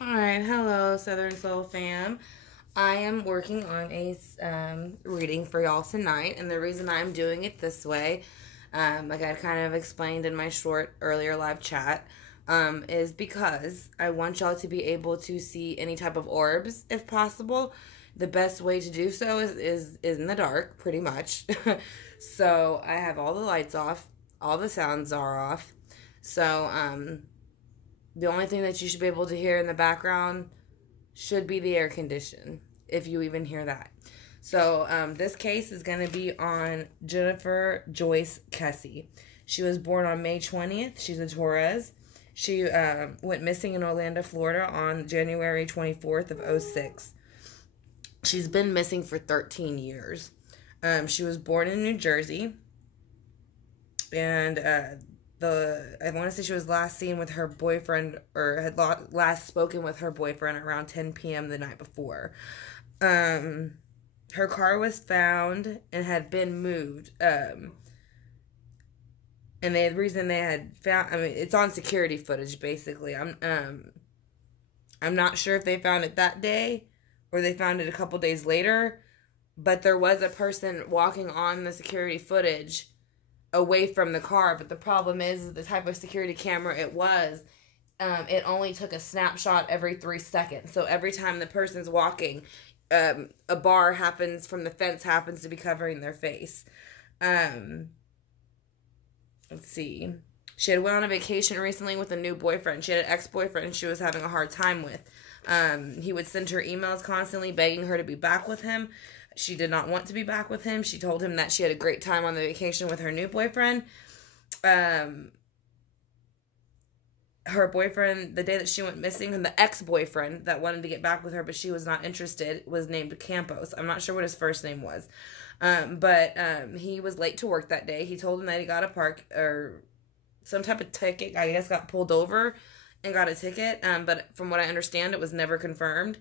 Alright, hello Southern Soul fam. I am working on a reading for y'all tonight, and the reason I'm doing it this way, like I kind of explained in my short earlier live chat, is because I want y'all to be able to see any type of orbs if possible. The best way to do so is in the dark, pretty much. So I have all the lights off, all the sounds are off. So, the only thing that you should be able to hear in the background should be the air condition, if you even hear that. So, this case is going to be on Jennifer Joyce Kesse. She was born on May 20th. She's a Taurus. She went missing in Orlando, Florida on January 24th of 2006. She's been missing for 13 years. She was born in New Jersey. And I want to say she was last seen with her boyfriend, or had last spoken with her boyfriend around 10 p.m. the night before. Her car was found and had been moved. And the reason they had found, it's on security footage, basically. I'm not sure if they found it that day or they found it a couple days later, but there was a person walking on the security footage away from the car. But the problem is the type of security camera it was, it only took a snapshot every 3 seconds. So every time the person's walking, a bar happens from the fence happens to be covering their face. Let's see. She had went on a vacation recently with a new boyfriend. She had an ex-boyfriend she was having a hard time with. He would send her emails constantly begging her to be back with him. She did not want to be back with him. She told him that she had a great time on the vacation with her new boyfriend. Her boyfriend, the day that she went missing, and the ex-boyfriend that wanted to get back with her, but she was not interested, was named Campos. I'm not sure what his first name was. But he was late to work that day. He told him that he got a or some type of ticket. I guess got pulled over and got a ticket. But from what I understand, it was never confirmed.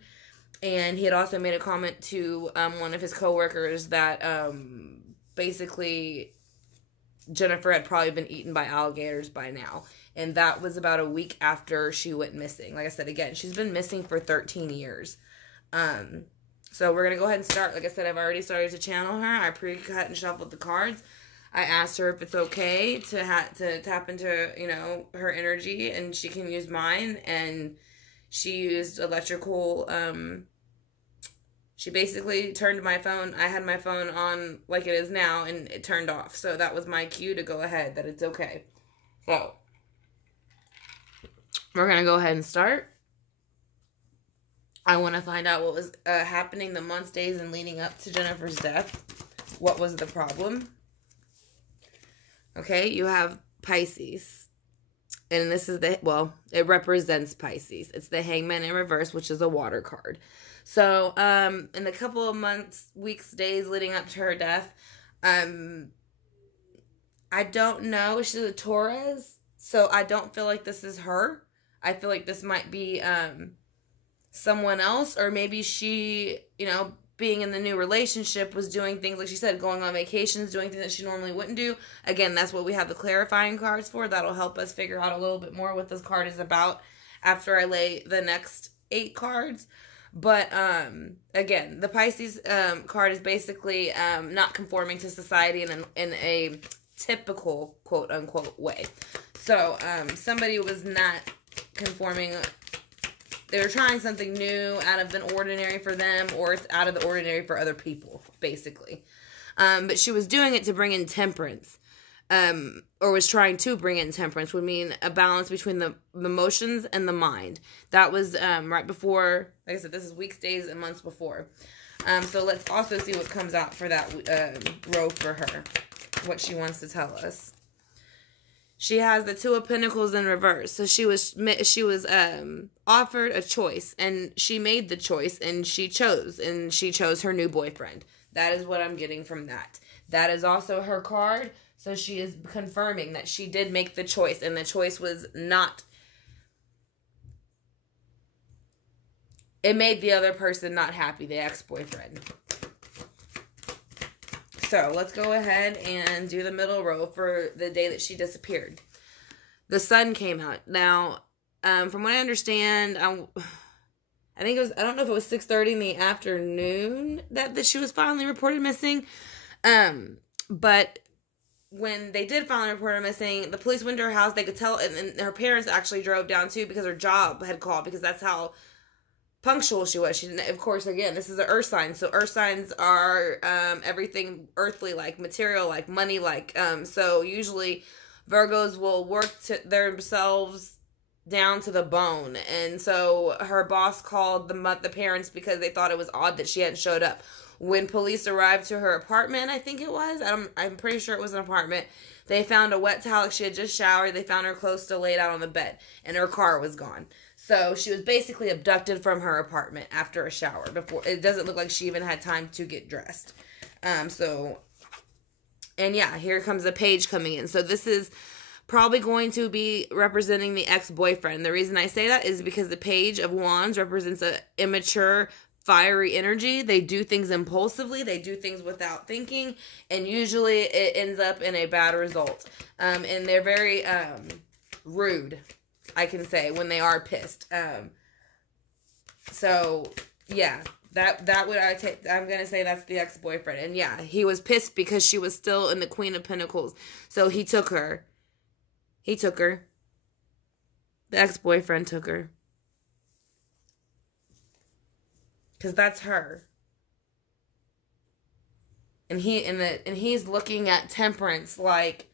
And he had also made a comment to one of his coworkers that basically Jennifer had probably been eaten by alligators by now. And that was about a week after she went missing. Like I said, again, she's been missing for 13 years. So we're going to go ahead and start. Like I said, I've already started to channel her. I pre-cut and shuffled the cards. I asked her if it's okay to tap into, her energy, and she can use mine. And she used electrical, she basically turned my phone. I had my phone on like it is now, and it turned off. So that was my cue to go ahead, that it's okay. So we're going to go ahead and start. I want to find out what was happening the months, days, and leading up to Jennifer's death. What was the problem? Okay, you have Pisces. And this is it represents Pisces. It's the Hangman in reverse, which is a water card. So, in the couple of months, weeks, days leading up to her death, I don't know. She's a Taurus, so I don't feel like this is her. I feel like this might be someone else, or maybe she, being in the new relationship, was doing things, like she said, going on vacations, doing things that she normally wouldn't do. Again, that's what we have the clarifying cards for. That'll help us figure out a little bit more what this card is about after I lay the next 8 cards. But, again, the Pisces card is basically not conforming to society in a typical, quote-unquote, way. So, somebody was not conforming. They were trying something new, out of the ordinary for them, or it's out of the ordinary for other people, basically. But she was doing it to bring in temperance, or was trying to bring in temperance, would mean a balance between the emotions and the mind. That was right before, like I said, this is weeks, days, and months before. So let's also see what comes out for that row for her, what she wants to tell us. She has the Two of Pentacles in reverse. So she was offered a choice, and she made the choice, and she chose her new boyfriend. That is what I'm getting from that. That is also her card. So she is confirming that she did make the choice, and the choice was not, it made the other person not happy, the ex-boyfriend. So let's go ahead and do the middle row for the day that she disappeared. The sun came out. Now, from what I understand, I think it was, I don't know if it was 6:30 in the afternoon that she was finally reported missing. But when they did finally report her missing, the police went to her house. They could tell, and her parents actually drove down too because her job had called, because that's how punctual she was. She didn't, of course, again, this is an earth sign. So earth signs are everything earthly, like material, like money, like, so usually Virgos will work to themselves down to the bone. And so her boss called the parents because they thought it was odd that she hadn't showed up. When police arrived to her apartment, I think it was, I'm pretty sure it was an apartment, they found a wet towel. She had just showered. They found her clothes still laid out on the bed, and her car was gone. So she was basically abducted from her apartment after a shower. Before, it doesn't look like she even had time to get dressed. And yeah, here comes a page coming in. So this is probably going to be representing the ex-boyfriend. The reason I say that is because the Page of Wands represents a immature, fiery energy. They do things impulsively. They do things without thinking. And usually it ends up in a bad result. And they're very rude, I can say, when they are pissed. So, yeah. That would I take. I'm going to say that's the ex-boyfriend. And yeah, he was pissed because she was still in the Queen of Pentacles. So he took her. He took her. The ex-boyfriend took her. Because that's her. And he's looking at Temperance like,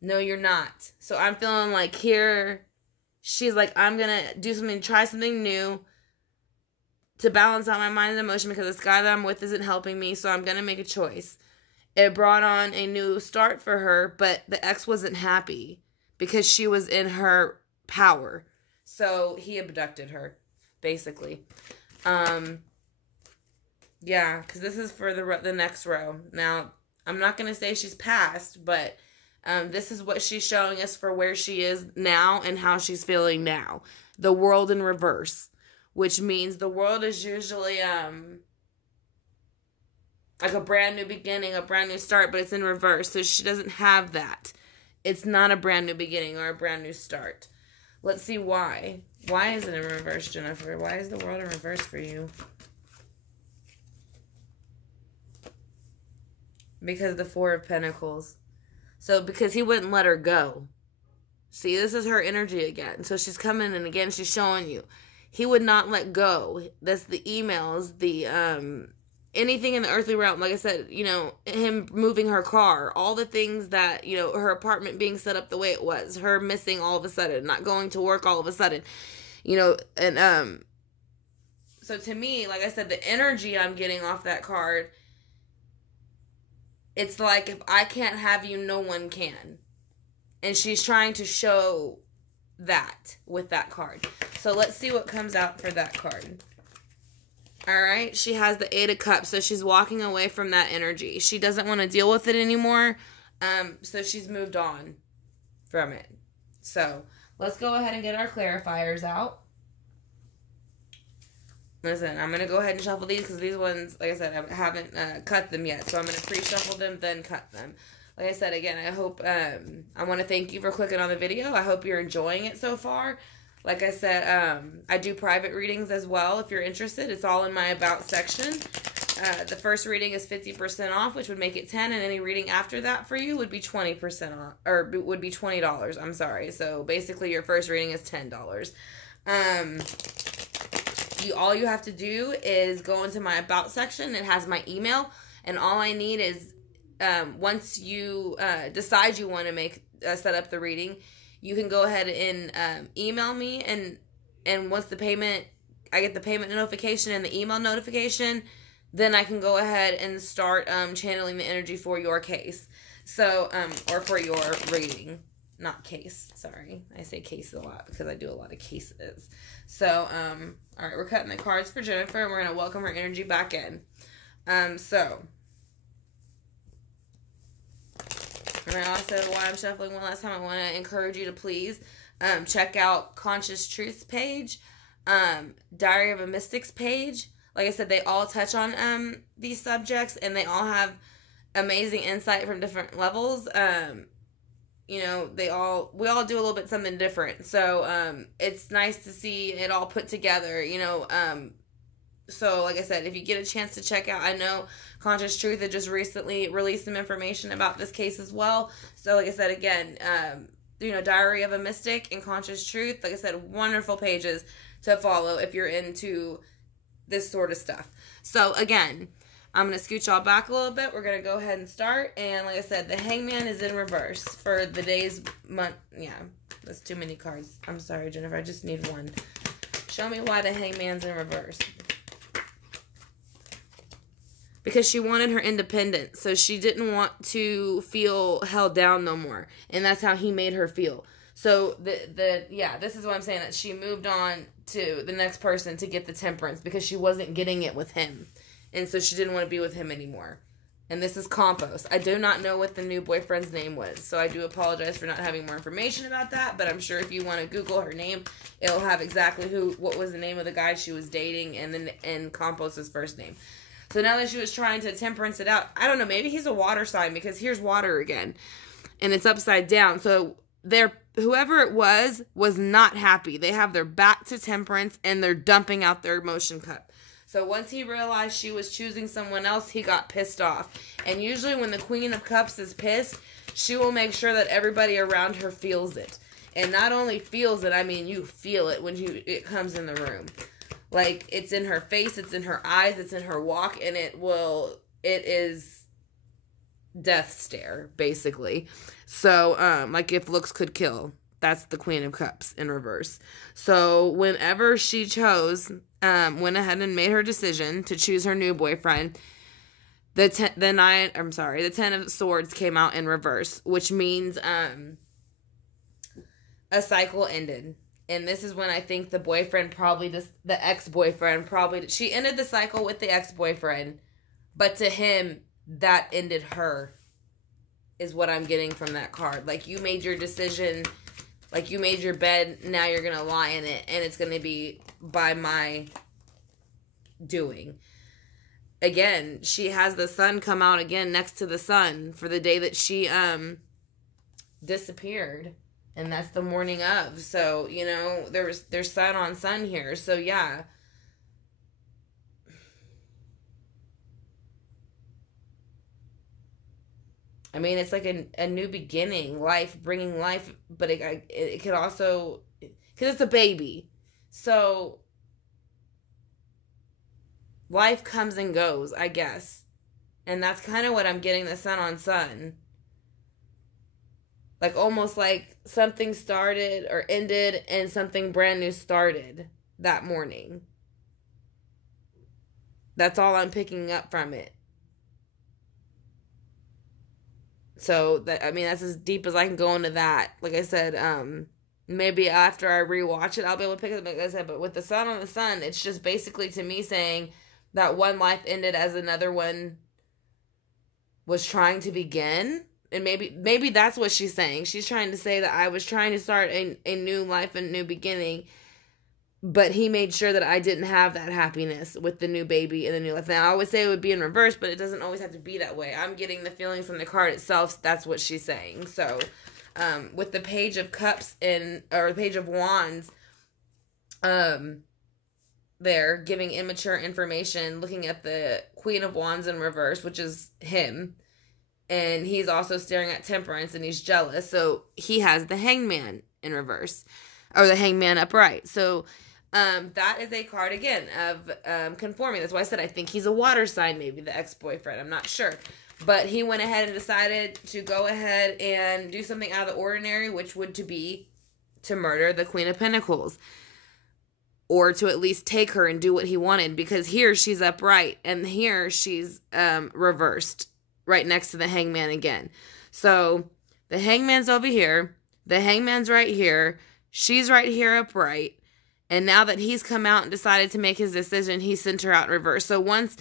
no, you're not. So I'm feeling like here, she's like, I'm going to do something, try something new to balance out my mind and emotion, because this guy that I'm with isn't helping me, so I'm going to make a choice. It brought on a new start for her, but the ex wasn't happy because she was in her power. So he abducted her, basically. Yeah, because this is for the next row. Now, I'm not going to say she's passed, but this is what she's showing us for where she is now and how she's feeling now. The world in reverse, which means the world is usually like a brand new beginning, a brand new start, but it's in reverse. So she doesn't have that. It's not a brand new beginning or a brand new start. Let's see why. Why is it in reverse, Jennifer? Why is the world in reverse for you? Because of the Four of Pentacles. So because he wouldn't let her go. See, this is her energy again. So she's coming, and again, she's showing you. He would not let go. That's the emails, the anything in the earthly realm. Like I said, you know, him moving her car, all the things that, you know, her apartment being set up the way it was, her missing all of a sudden, not going to work all of a sudden, you know, and so to me, like I said, the energy I'm getting off that card, it's like, if I can't have you, no one can. And she's trying to show that with that card. So let's see what comes out for that card. Alright, she has the Eight of Cups, so she's walking away from that energy. She doesn't want to deal with it anymore, so she's moved on from it. So, let's go ahead and get our clarifiers out. Listen, I'm going to go ahead and shuffle these, because these ones, like I said, I haven't cut them yet, so I'm going to pre-shuffle them, then cut them. Like I said, again, I hope, I want to thank you for clicking on the video. I hope you're enjoying it so far. Like I said, I do private readings as well if you're interested. It's all in my About section. The first reading is 50% off, which would make it 10, and any reading after that for you would be 20% off, or would be $20. I'm sorry. So basically, your first reading is $10. All you have to do is go into my About section. It has my email, and all I need is once you decide you want to set up the reading, you can go ahead and email me, and once the payment, I get the payment notification and the email notification, then I can go ahead and start channeling the energy for your case. So, or for your reading. Not case, sorry. I say case a lot because I do a lot of cases. So, alright, we're cutting the cards for Jennifer, and we're going to welcome her energy back in. So, and I also, while I'm shuffling one last time, I want to encourage you to please check out Conscious Truth's page, Diary of a Mystic's page. Like I said, they all touch on these subjects, and they all have amazing insight from different levels. you know, we all do a little bit something different. So it's nice to see it all put together, you know. So like I said, if you get a chance to check out, I know Conscious Truth had just recently released some information about this case as well. So like I said, again, you know, Diary of a Mystic and Conscious Truth, like I said, wonderful pages to follow if you're into this sort of stuff. So again, I'm going to scoot y'all back a little bit. We're going to go ahead and start. And like I said, the Hangman is in reverse for the day's month. Yeah, that's too many cards. I'm sorry, Jennifer. I just need one. Show me why the Hangman's in reverse. Because she wanted her independence. So she didn't want to feel held down no more. And that's how he made her feel. So, yeah, this is what I'm saying. That she moved on to the next person to get the temperance. Because she wasn't getting it with him. And so she didn't want to be with him anymore. And this is Compost. I do not know what the new boyfriend's name was. So I do apologize for not having more information about that. But I'm sure if you want to Google her name, it'll have exactly what was the name of the guy she was dating. And Compost's first name. So now that she was trying to temperance it out, I don't know, maybe he's a water sign because here's water again. And it's upside down. So whoever it was not happy. They have their back to temperance and they're dumping out their emotion cup. So once he realized she was choosing someone else, he got pissed off. And usually when the Queen of Cups is pissed, she will make sure that everybody around her feels it. And not only feels it, I mean you feel it when it comes in the room. Like, it's in her face, it's in her eyes, it's in her walk, and it is death stare, basically. So, like, if looks could kill, that's the Queen of Cups in reverse. So, whenever she chose, went ahead and made her decision to choose her new boyfriend, the Ten of Swords came out in reverse, which means, a cycle ended. And this is when I think the ex-boyfriend she ended the cycle with the ex-boyfriend, but to him, that ended her, is what I'm getting from that card. Like, you made your decision, like, you made your bed, now you're going to lie in it, and it's going to be by my doing. Again, she has the sun come out again next to the sun for the day that she, disappeared. And that's the morning of. So, you know, there's sun on sun here. So, yeah. I mean, it's like a new beginning. Life, bringing life. But it could also... Because it's a baby. So, life comes and goes, I guess. And that's kind of what I'm getting, the sun on sun. Like, almost like something started or ended and something brand new started that morning. That's all I'm picking up from it. So, that's as deep as I can go into that. Like I said, maybe after I rewatch it, I'll be able to pick it up, like I said. But with the sun on the sun, it's just basically to me saying that one life ended as another one was trying to begin. And maybe that's what she's saying. She's trying to say that I was trying to start a new life and new beginning, but he made sure that I didn't have that happiness with the new baby and the new life. Now, I would say it would be in reverse, but it doesn't always have to be that way. I'm getting the feeling from the card itself. That's what she's saying. So, with the Page of Cups or the Page of Wands, there, giving immature information, looking at the Queen of Wands in reverse, which is him. And he's also staring at Temperance, and he's jealous. So he has the Hangman in reverse, or the Hangman upright. So that is a card, again, of conforming. That's why I said I think he's a water sign, maybe the ex-boyfriend. I'm not sure. But he went ahead and decided to go ahead and do something out of the ordinary, which would be to murder the Queen of Pentacles. Or to at least take her and do what he wanted. Because here she's upright, and here she's reversed. Right next to the Hangman again. So, the Hangman's over here. The Hangman's right here. She's right here upright. And now that he's come out and decided to make his decision, he sent her out in reverse. So, once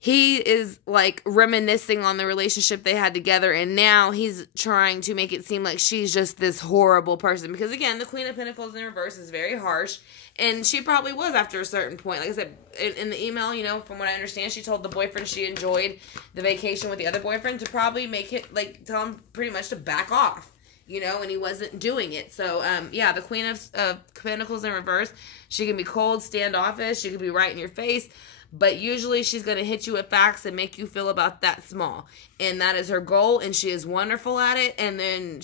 he is like reminiscing on the relationship they had together, and now he's trying to make it seem like she's just this horrible person. Because again, the Queen of Pentacles in reverse is very harsh, and she probably was after a certain point. Like I said in the email, you know, from what I understand, she told the boyfriend she enjoyed the vacation with the other boyfriend to probably make it, like, tell him pretty much to back off, you know, and he wasn't doing it. So, yeah, the Queen of Pentacles in reverse, she can be cold, standoffish, she can be right in your face, but usually she's going to hit you with facts and make you feel about that small. And that is her goal, and she is wonderful at it. And then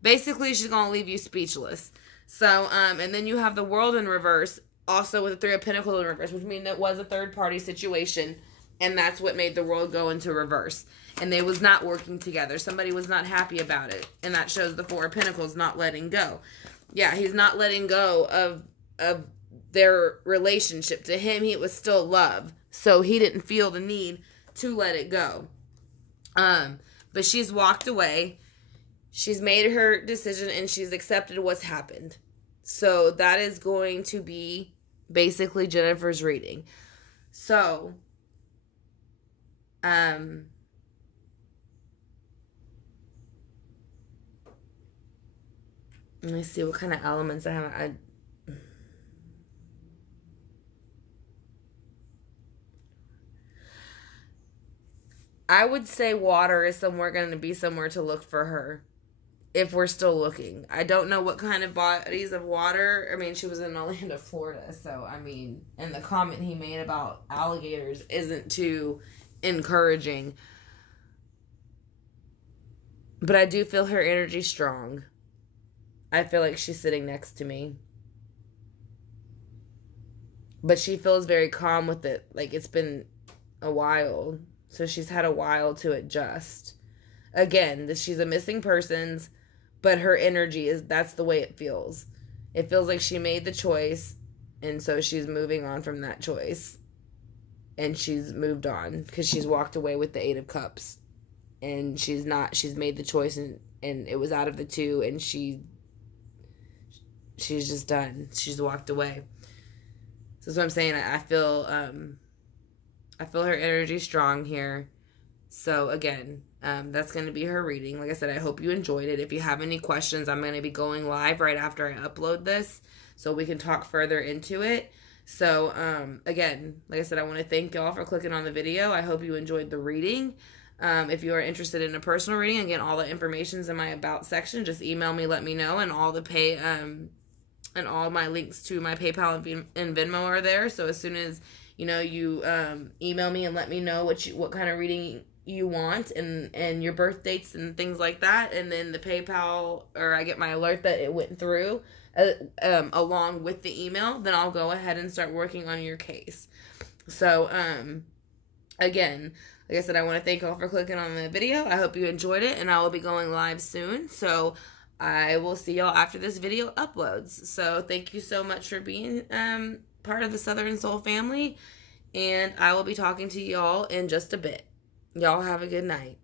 basically she's going to leave you speechless. So, and then you have the World in reverse, also with the Three of Pentacles in reverse, which means that was a third-party situation, and that's what made the World go into reverse. And they was not working together. Somebody was not happy about it, and that shows the Four of Pentacles not letting go. Yeah, he's not letting go of their relationship. To him, it was still love, so he didn't feel the need to let it go. But she's walked away. She's made her decision, and she's accepted what's happened. So that is going to be basically Jennifer's reading. So, let me see what kind of elements I have. I would say water is going to be somewhere to look for her, if we're still looking. I don't know what kind of bodies of water. I mean, she was in Orlando, Florida, so, I mean, and the comment he made about alligators isn't too encouraging. But I do feel her energy strong. I feel like she's sitting next to me. But she feels very calm with it. Like, it's been a while. So she's had a while to adjust. Again, she's a missing persons, but her energy that's the way it feels. It feels like she made the choice, and so she's moving on from that choice. And she's moved on because she's walked away with the Eight of Cups. And she's made the choice, and it was out of the two, and she's just done. She's walked away. So that's what I'm saying. I feel her energy strong here. So again, that's going to be her reading. Like I said, I hope you enjoyed it. If you have any questions, I'm going to be going live right after I upload this, so we can talk further into it. So again, like I said, I want to thank y'all for clicking on the video. I hope you enjoyed the reading. If you are interested in a personal reading, again, all the information's in my about section. Just email me, let me know, and all the and all my links to my PayPal and Venmo are there. So as soon as you email me and let me know what kind of reading you want, and your birth dates and things like that, and then the PayPal, or I get my alert that it went through along with the email, then I'll go ahead and start working on your case. So again, like I said, I want to thank you all for clicking on the video. I hope you enjoyed it, and I will be going live soon. So I will see y'all after this video uploads. So thank you so much for being part of the Southern Soul family, and I will be talking to y'all in just a bit. Y'all have a good night.